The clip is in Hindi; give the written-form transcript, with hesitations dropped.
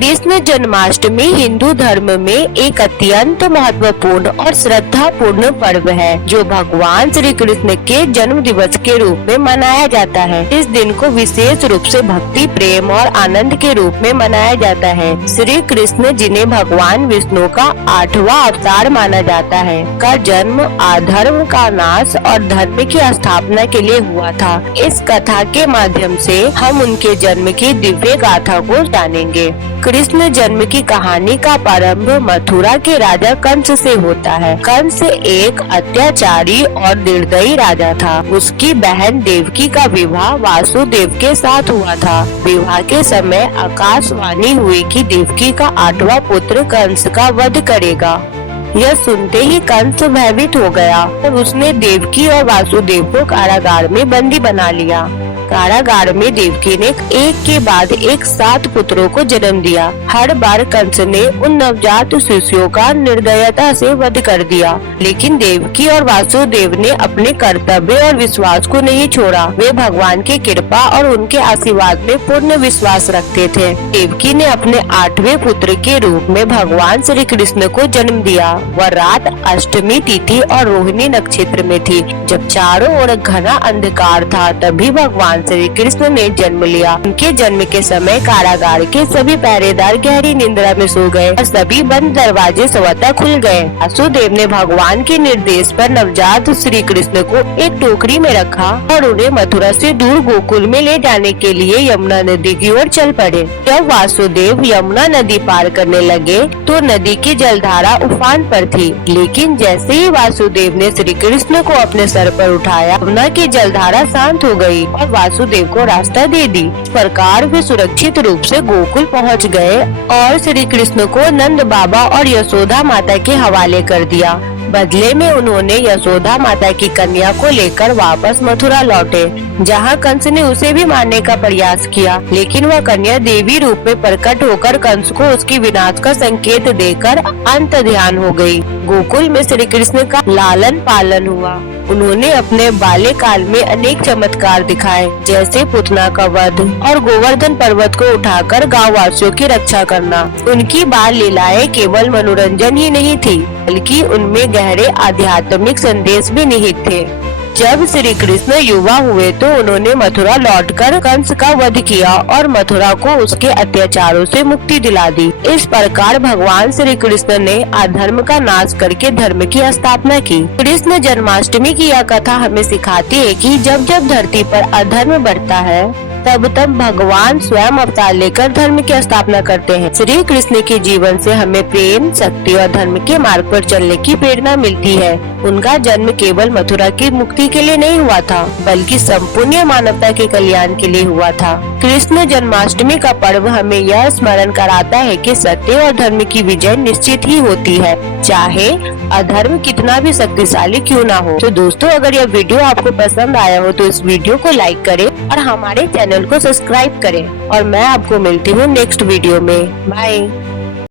कृष्ण जन्माष्टमी हिंदू धर्म में एक अत्यंत महत्वपूर्ण और श्रद्धापूर्ण पर्व है जो भगवान श्री कृष्ण के जन्म दिवस के रूप में मनाया जाता है। इस दिन को विशेष रूप से भक्ति, प्रेम और आनंद के रूप में मनाया जाता है। श्री कृष्ण जिन्हें भगवान विष्णु का 8वां अवतार माना जाता है, का जन्म अधर्म का नाश और धर्म की स्थापना के लिए हुआ था। इस कथा के माध्यम से हम उनके जन्म की दिव्य गाथा को जानेंगे। कृष्ण जन्म की कहानी का प्रारंभ मथुरा के राजा कंस से होता है। कंस एक अत्याचारी और निर्दयी राजा था। उसकी बहन देवकी का विवाह वासुदेव के साथ हुआ था। विवाह के समय आकाशवाणी हुई कि देवकी का 8वां पुत्र कंस का वध करेगा। यह सुनते ही कंस भयभीत हो गया और उसने देवकी और वासुदेव को कारागार में बंदी बना लिया। कारागार में देवकी ने एक के बाद एक 7 पुत्रों को जन्म दिया। हर बार कंस ने उन नवजात शिशुओं का निर्दयता से वध कर दिया, लेकिन देवकी और वासुदेव ने अपने कर्तव्य और विश्वास को नहीं छोड़ा। वे भगवान की कृपा और उनके आशीर्वाद में पूर्ण विश्वास रखते थे। देवकी ने अपने 8वें पुत्र के रूप में भगवान श्री कृष्ण को जन्म दिया। वह रात अष्टमी तिथि और रोहिणी नक्षत्र में थी। जब चारों ओर घना अंधकार था, तभी भगवान श्री कृष्ण ने जन्म लिया। उनके जन्म के समय कारागार के सभी पहरेदार गहरी निद्रा में सो गए और सभी बंद दरवाजे स्वतः खुल गए। वासुदेव ने भगवान के निर्देश पर नवजात श्री कृष्ण को एक टोकरी में रखा और उन्हें मथुरा से दूर गोकुल में ले जाने के लिए यमुना नदी की ओर चल पड़े। जब वासुदेव यमुना नदी पार करने लगे तो नदी की जलधारा उफान पर थी, लेकिन जैसे ही वासुदेव ने श्री कृष्ण को अपने सर पर उठाया, यमुना की जलधारा शांत हो गई और वासुदेव को रास्ता दे दी। इस प्रकार वे सुरक्षित रूप से गोकुल पहुंच गए और श्री कृष्ण को नंद बाबा और यशोदा माता के हवाले कर दिया। बदले में उन्होंने यशोदा माता की कन्या को लेकर वापस मथुरा लौटे, जहां कंस ने उसे भी मारने का प्रयास किया, लेकिन वह कन्या देवी रूप में प्रकट होकर कंस को उसकी विनाश का संकेत देकर अंत ध्यान हो गई। गोकुल में श्री कृष्ण का लालन पालन हुआ। उन्होंने अपने बाल्यकाल में अनेक चमत्कार दिखाए, जैसे पुतना का वध और गोवर्धन पर्वत को उठाकर गाँव वासियों की रक्षा करना। उनकी बाल लीलाएं केवल मनोरंजन ही नहीं थी, बल्कि उनमें गहरे आध्यात्मिक संदेश भी निहित थे। जब श्री कृष्ण युवा हुए तो उन्होंने मथुरा लौटकर कंस का वध किया और मथुरा को उसके अत्याचारों से मुक्ति दिला दी। इस प्रकार भगवान श्री कृष्ण ने अधर्म का नाश करके धर्म की स्थापना की। कृष्ण जन्माष्टमी की यह कथा हमें सिखाती है कि जब जब धरती पर अधर्म बढ़ता है, तब तब भगवान स्वयं अवतार लेकर धर्म की स्थापना करते हैं। श्री कृष्ण के जीवन से हमें प्रेम, शक्ति और धर्म के मार्ग पर चलने की प्रेरणा मिलती है। उनका जन्म केवल मथुरा की मुक्ति के लिए नहीं हुआ था, बल्कि संपूर्ण मानवता के कल्याण के लिए हुआ था। कृष्ण जन्माष्टमी का पर्व हमें यह स्मरण कराता है कि सत्य और धर्म की विजय निश्चित ही होती है, चाहे अधर्म कितना भी शक्तिशाली क्यों ना हो। तो दोस्तों, अगर यह वीडियो आपको पसंद आया हो तो इस वीडियो को लाइक करें और हमारे चैनल को सब्सक्राइब करें। और मैं आपको मिलती हूँ नेक्स्ट वीडियो में। बाय।